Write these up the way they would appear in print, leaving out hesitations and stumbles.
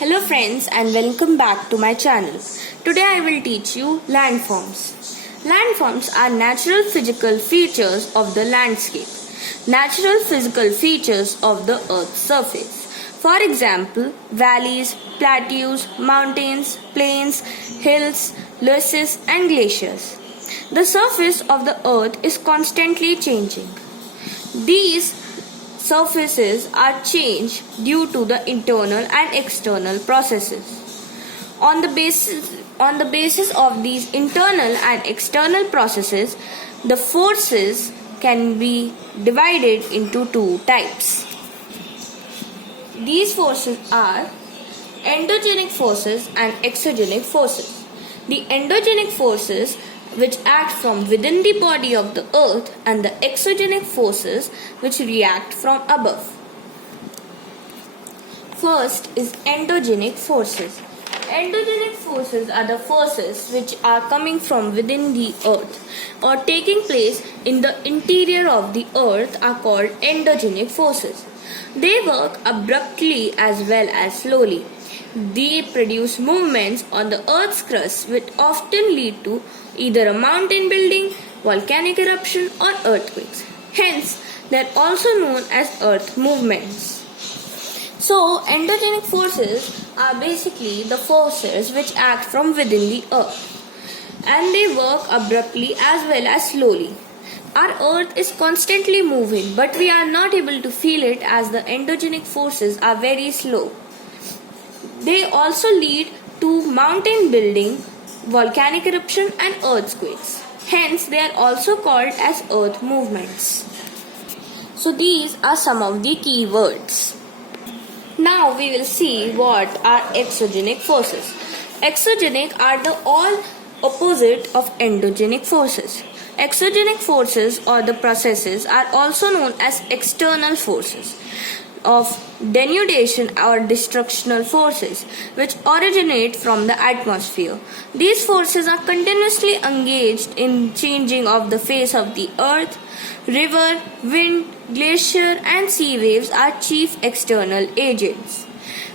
Hello friends and welcome back to my channel. Today I will teach you landforms. Landforms are natural physical features of the landscape. Natural physical features of the earth's surface. For example, valleys, plateaus, mountains, plains, hills, loess and glaciers. The surface of the earth is constantly changing. These surfaces are changed due to the internal and external processes. On the basis of these internal and external processes, the forces can be divided into two types. These forces are endogenic forces and exogenic forces. The endogenic forces which act from within the body of the earth and the exogenic forces which react from above. First is endogenic forces. Endogenic forces are the forces which are coming from within the earth or taking place in the interior of the earth are called endogenic forces. They work abruptly as well as slowly. They produce movements on the earth's crust which often lead to either a mountain building, volcanic eruption or earthquakes. Hence, they are also known as earth movements. So, endogenic forces are basically the forces which act from within the earth and they work abruptly as well as slowly. Our earth is constantly moving but we are not able to feel it as the endogenic forces are very slow. They also lead to mountain building, volcanic eruption and earthquakes. Hence, they are also called as earth movements. So, these are some of the key words. Now, we will see what are exogenic forces. Exogenic are the all opposite of endogenic forces. Exogenic forces or the processes are also known as external forces of denudation or destructional forces which originate from the atmosphere. These forces are continuously engaged in changing of the face of the earth. River, wind, glacier and sea waves are chief external agents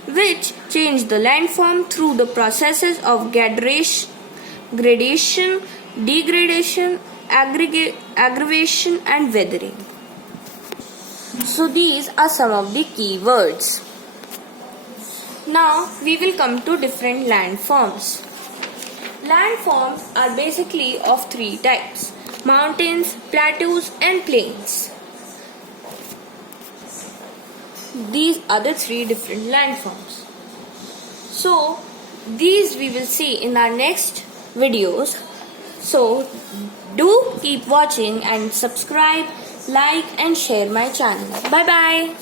which change the landform through the processes of gradation, degradation, aggravation and weathering. So these are some of the key words. Now we will come to different landforms. Landforms are basically of three types: mountains, plateaus and plains. These are the three different landforms. So these we will see in our next videos. So do keep watching and subscribe, like and share my channel. Bye bye.